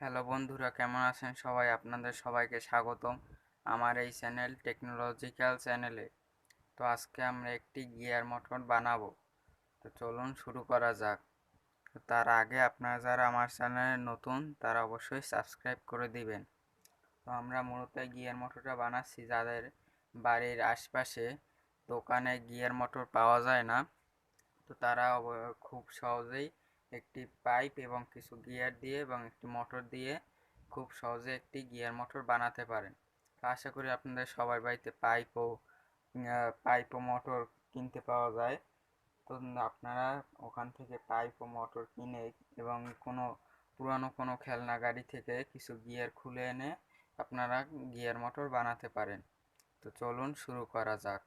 Hello বন্ধুরা, কেমন আছেন সবাই? আপনাদের সবাইকে স্বাগতম আমার এই চ্যানেল টেকনোলজিক্যাল চ্যানেলে। তো আজকে আমরা একটি গিয়ার মোটর বানাবো। তো চলুন শুরু করা যাক। তো তার আগে আপনারা যারা আমার চ্যানেলে নতুন তারা অবশ্যই সাবস্ক্রাইব করে দিবেন। তো আমরা মূলত গিয়ার মোটরটা বানাচ্ছি যাদের বাড়ির আশপাশে দোকানে গিয়ার মোটর পাওয়া যায় না। তো তারা খুব সহজেই একটি পাইপ এবং কিছু গিয়ার দিয়ে এবং একটি মোটর দিয়ে খুব সহজে একটি গিয়ার মোটর বানাতে পারেন। তো আশা করি আপনাদের সবার বাড়িতে পাইপ ও মোটর কিনতে পাওয়া যায়। তো আপনারা ওখান থেকে পাইপ ও মোটর কিনে এবং পুরানো কোনো খেলনা গাড়ি থেকে কিছু গিয়ার খুলে এনে আপনারা গিয়ার মোটর বানাতে পারেন। তো চলুন শুরু করা যাক।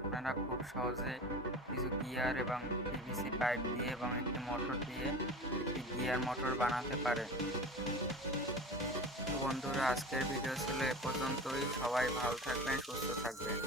আপনারা খুব সহজে কিছু গিয়ার এবং পিভিসি পাইপ দিয়ে এবং একটি মোটর দিয়ে একটি গিয়ার মোটর বানাতে পারেন। তো বন্ধুরা, আজকের ভিডিও ছিল এ পর্যন্তই। সবাই ভালো থাকবেন, সুস্থ থাকবেন।